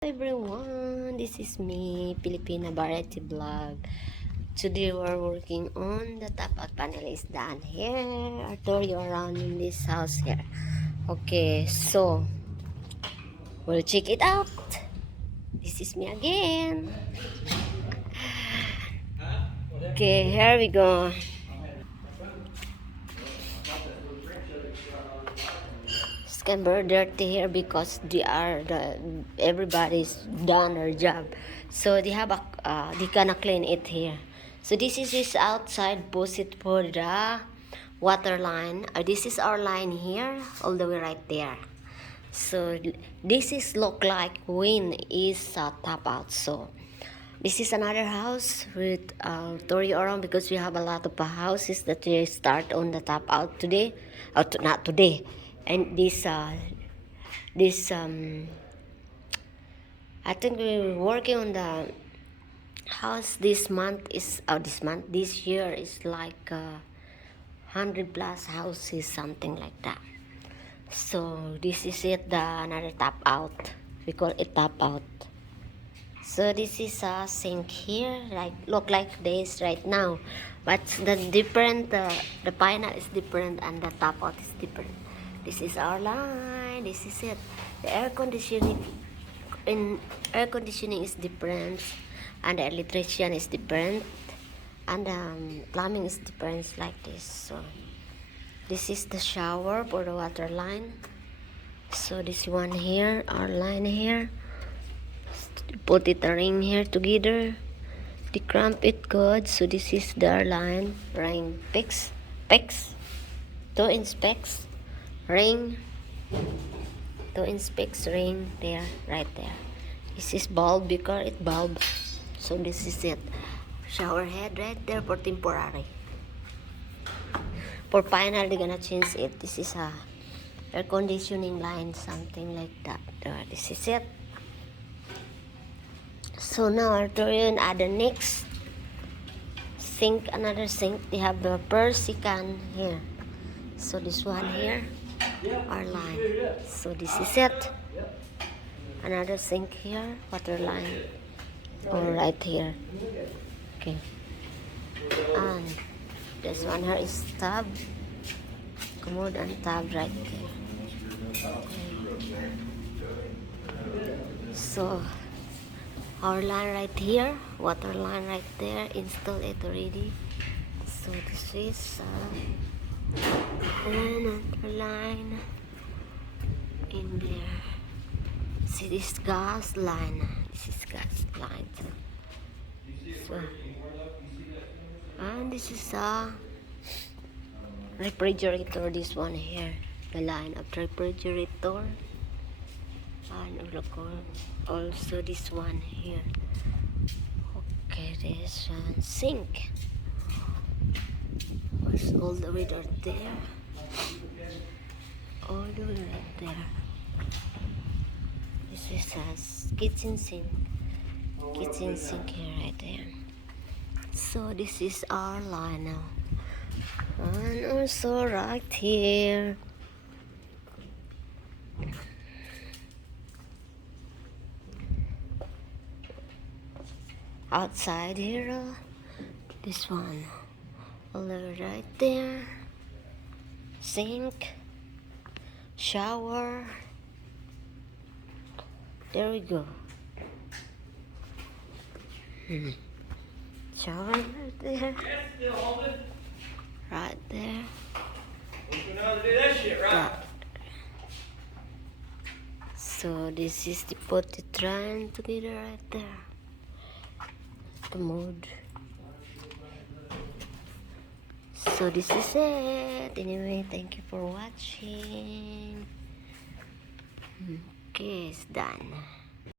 Everyone, this is me, Filipina Variety Vlog. Today we're working on the top out panel is done here. I'll tour you around in this house here. Okay, so we'll check it out. This is me again. Okay, here we go. It's kind of very dirty here because everybody's done their job, so they have they gonna clean it here. So this is his outside post for the water line. This is our line here, all the way right there. So this is look like wind is tap out. So this is another house with tour you around because we have a lot of houses that we start on the tap out today. Not today. And this I think we're working on the house this year is like 100 plus houses, something like that. So this is it, another tap out. We call it tap out. So this is a sink here, look like this right now, but the panel is different and the tap out is different. This is our line. This is it. The air conditioning is different, and the electrician is different, and plumbing is different like this. So this is the shower for the water line. So this one here, our line here. Put it a ring here together. They cramp it good. So this is the line ring pegs, 2-inch pegs. Ring, 2-inch pegs ring there, right there. This is bulb because it bulb. So this is it. Shower head right there for temporary. For final, they're gonna change it. This is a air conditioning line, something like that. This is it. So now I'll throw in the next sink, another sink. They have the first, second here. So this one here, our line. So this is it. Another sink here, water line. Right here. Okay. And this one here is tub. Commode and tub right there. So our line right here, water line right there, install it already. So this is another line in there. See this gas line. This is gas line. So and this is a refrigerator. This one here, the line of refrigerator. And also this one here. Okay, this one sink. It's all the way right there. All the way right there. This is a kitchen sink. Kitchen sink here right there. So this is our line now. And also right here. Outside here, this one, all the way right there. Sink, shower. There we go. Shower right there. Right there. So this is the put the trend together right there. Commode. So this is it. Anyway, thank you for watching. Okay, it's done.